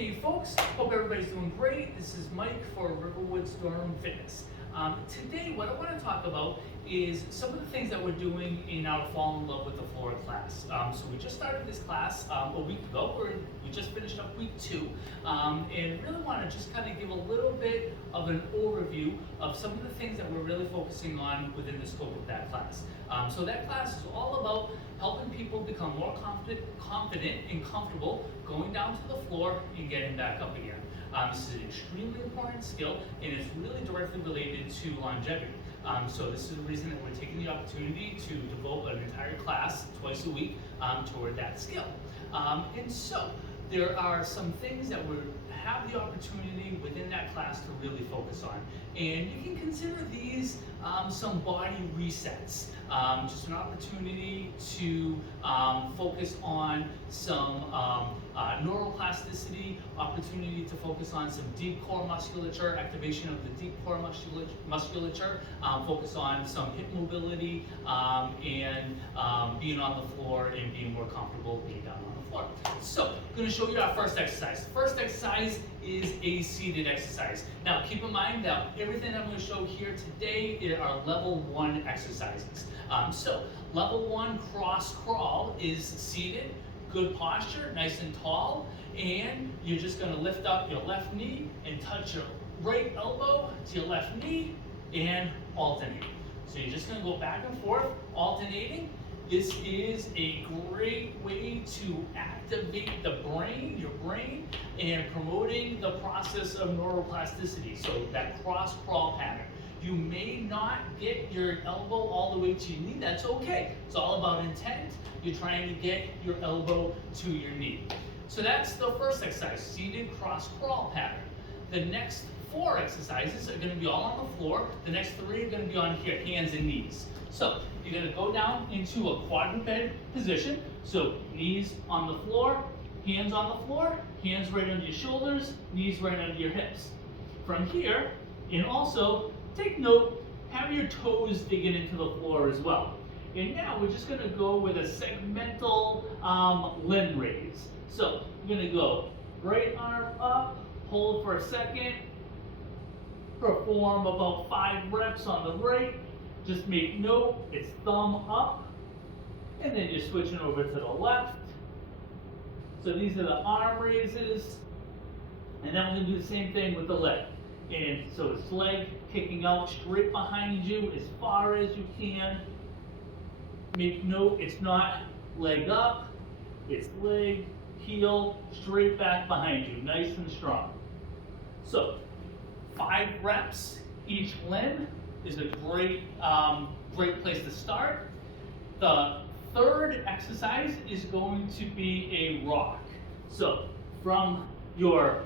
Hey folks, hope everybody's doing great. This is Mike for Riverwood Storm Fitness. Today what I want to talk about is some of the things that we're doing in our Fall in Love with the Floor class. So we just started this class a week ago. We just finished up week 2 and really want to just kind of give a little bit of an overview of some of the things that we're really focusing on within the scope of that class. So that class is all about helping people become more confident and comfortable going down to the floor and getting back up again. This is an extremely important skill, and it's really directly related to longevity. So this is the reason that we're taking the opportunity to devote an entire class twice a week toward that skill. And so there are some things that we have the opportunity within that class to really focus on. And you can consider these some body resets. Just an opportunity to focus on some neuroplasticity, opportunity to focus on some deep core musculature, activation of the deep core musculature, focus on some hip mobility, and being on the floor and being more comfortable being down on the floor. So, I'm going to show you our first exercise. The first exercise is a seated exercise. Now, keep in mind that everything I'm going to show here today are level 1 exercises. So, level 1 cross crawl is seated, good posture, nice and tall, and you're just going to lift up your left knee and touch your right elbow to your left knee and alternate. So you're just going to go back and forth, alternating. This is a great way to activate the brain, your brain, and promoting the process of neuroplasticity. So that cross crawl pattern. You may not get your elbow all the way to your knee. That's okay. It's all about intent. You're trying to get your elbow to your knee. So that's the first exercise, seated cross crawl pattern. The next 4 exercises are going to be all on the floor. The next 3 are going to be on here, hands and knees. So you're going to go down into a quadruped position. So knees on the floor, hands on the floor, hands right under your shoulders, knees right under your hips. From here, and also take note, have your toes digging into the floor as well. And now we're just going to go with a segmental limb raise. So we're going to go right arm up, hold for a second, perform about 5 reps on the right. Just make note, it's thumb up, and then you're switching over to the left. So these are the arm raises, and then we're going to do the same thing with the leg. And so it's leg kicking out straight behind you as far as you can. Make note, it's not leg up, it's leg, heel, straight back behind you, nice and strong. So 5 reps each limb is a great place to start. The third exercise is going to be a rock. So from your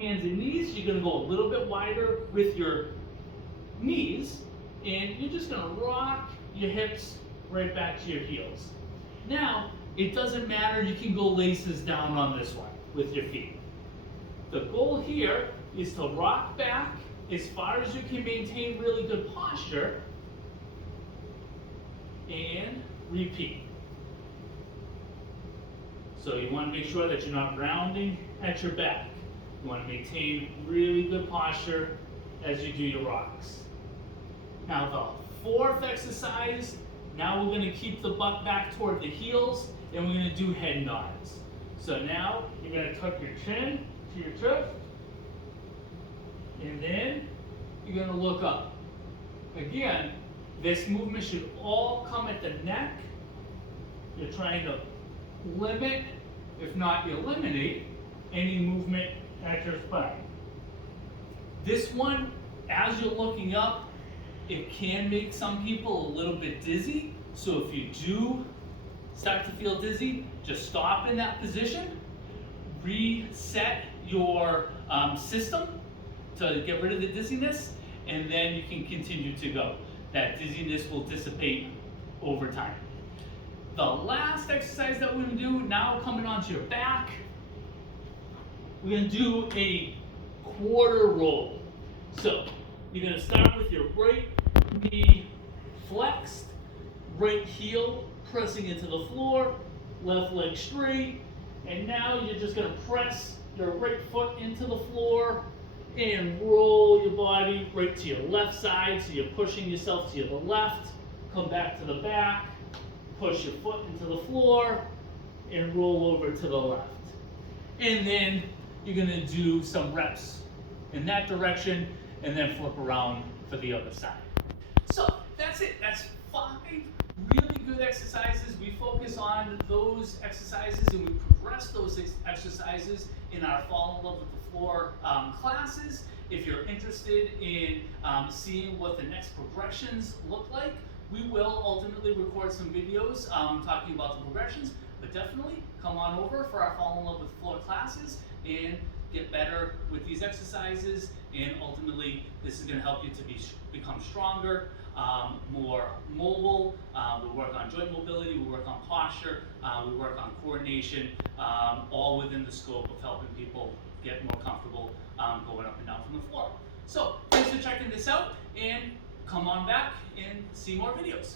hands and knees, you're going to go a little bit wider with your knees, and you're just going to rock your hips right back to your heels. Now, it doesn't matter, you can go laces down on this one with your feet. The goal here is to rock back as far as you can maintain really good posture, and repeat. So you want to make sure that you're not rounding at your back. You want to maintain really good posture as you do your rocks. Now the 4th exercise, now we're going to keep the butt back toward the heels, and we're going to do head nods. So now you're going to tuck your chin to your chest, and then you're going to look up. Again, this movement should all come at the neck. You're trying to limit, if not eliminate, any movement at your spine. This one, as you're looking up, it can make some people a little bit dizzy. So if you do start to feel dizzy, just stop in that position, reset your system to get rid of the dizziness, and then you can continue to go. That dizziness will dissipate over time. The last exercise that we're going to do, now coming onto your back, we're going to do a quarter roll. So you're going to start with your right knee flexed, right heel pressing into the floor, left leg straight, and now you're just going to press your right foot into the floor and roll your body right to your left side. So you're pushing yourself to the left, come back to the back, push your foot into the floor, and roll over to the left. And then you're gonna do some reps in that direction and then flip around for the other side. So that's it. That's 5 really good exercises. We focus on those exercises and we progress those exercises in our Fall in Love with the Floor classes. If you're interested in seeing what the next progressions look like, we will ultimately record some videos talking about the progressions, but definitely come on over for our Fall in Love with the Floor classes and get better with these exercises, and ultimately this is going to help you to become stronger, more mobile. We work on joint mobility, we work on posture, we work on coordination, all within the scope of helping people get more comfortable going up and down from the floor. So thanks for checking this out, and come on back and see more videos.